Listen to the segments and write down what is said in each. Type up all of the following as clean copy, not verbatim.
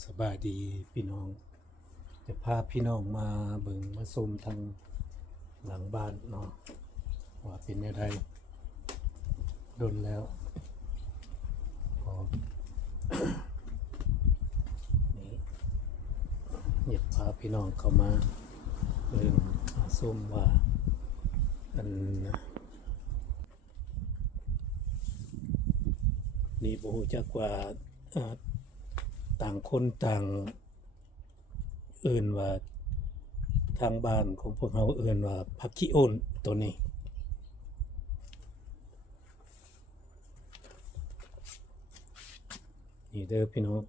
สบายดีพี่น้องจะพาพี่น้องมาเบิ่งมาชมทางหลังบ้านเนาะว่าเป็นยังไงดนแล้วก็ นี่อยากพาพี่น้องเข้ามาเบิ่งมาชมว่าอันนี่บ่ฮู้จักว่าต่างคนต่างเอิ้นว่าทางบ้านของพวกเราเอิ้นว่าผักขี้โอนตัวนี้นี่เด้อพี่น้อง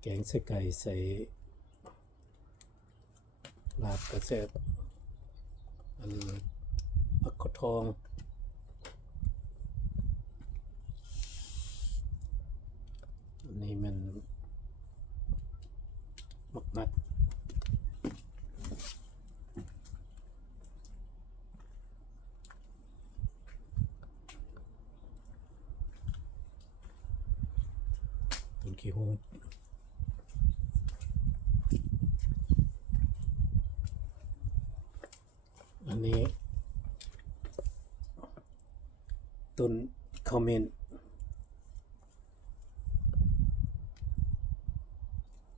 แกงใส่ไก่ใส่ลาบกระแซ่บอันผักกะทองอันนี้มันมักนัดต้นขี้หูดอันนี้ต้นคอมเมนต์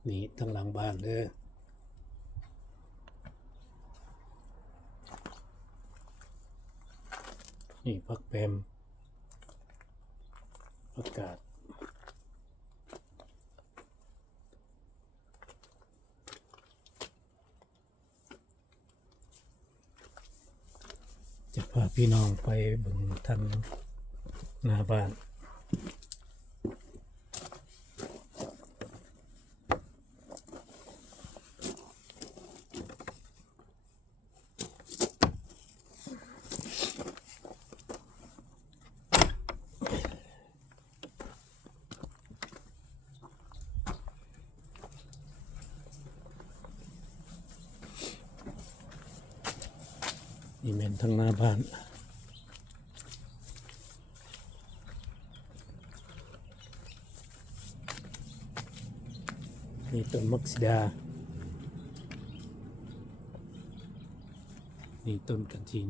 นี่ทางหลังบ้านเด้อนี่ผักแปมผักกาดจะพาพี่น้องไปเบิ่งทางหน้าบ้านนี่แม่นทางหน้าบ้านนี่ต้นมักซิดานี่ต้นกันถิน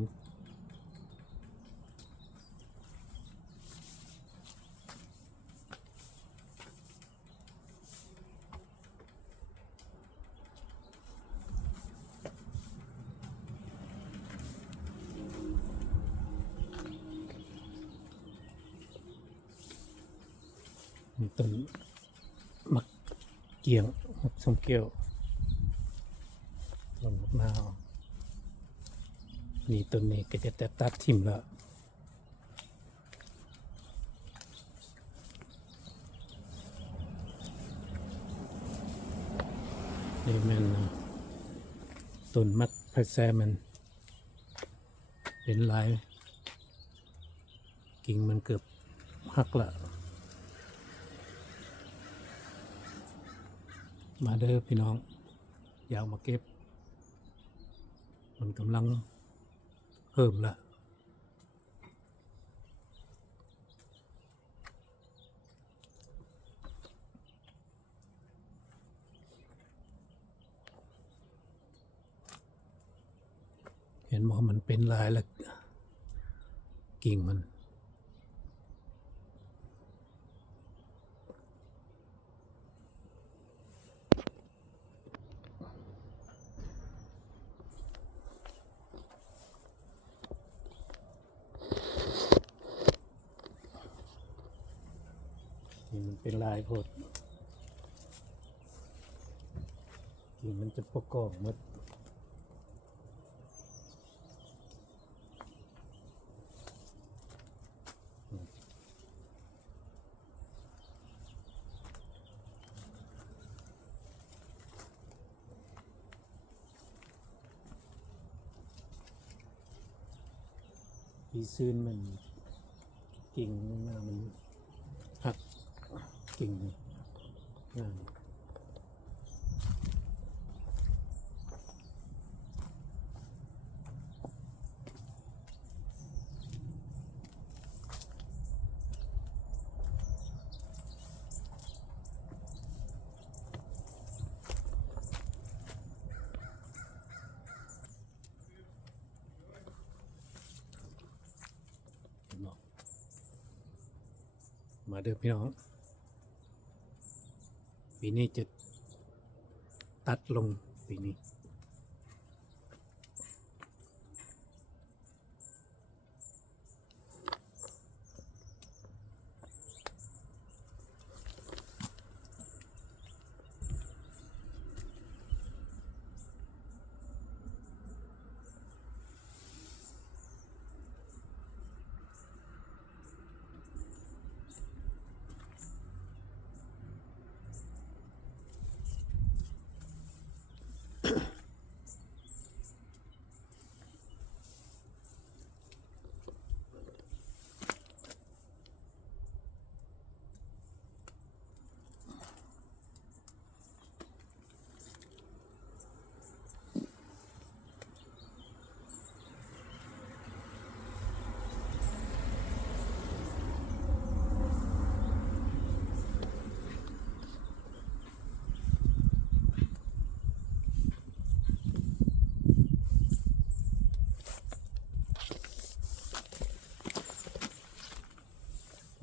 นี่ต้นมักเกียงมักส้มเกี้ยวต้นมะนาวนี่ต้นนี้ก็จะตัดทิ่มแล้วนี่มันต้นมักพะแซมันเป็นลายกิ่งมันเกือบหักละมาเด้อพี่น้องอยากมาเก็บมันกำลังเพิ่มละเห็นว่ามันเป็นลายแล้วกิ่งมันนี่มันเป็นลายโพดกิ่งมันจะประกอบหมดปีซืนมันกิ่งหน้ามันหักกิ่งงาม มาเด้อพี่น้องปีนี้จะตัดลงปีนี้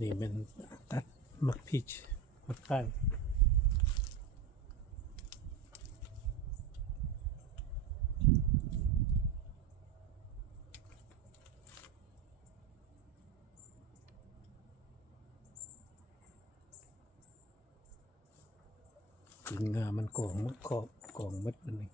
นี่เป็นตัดมักพีชมักไก่กินงามันกองมัดขอบกองมัดมันนี่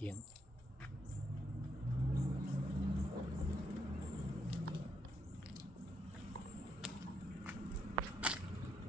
เกี่ยง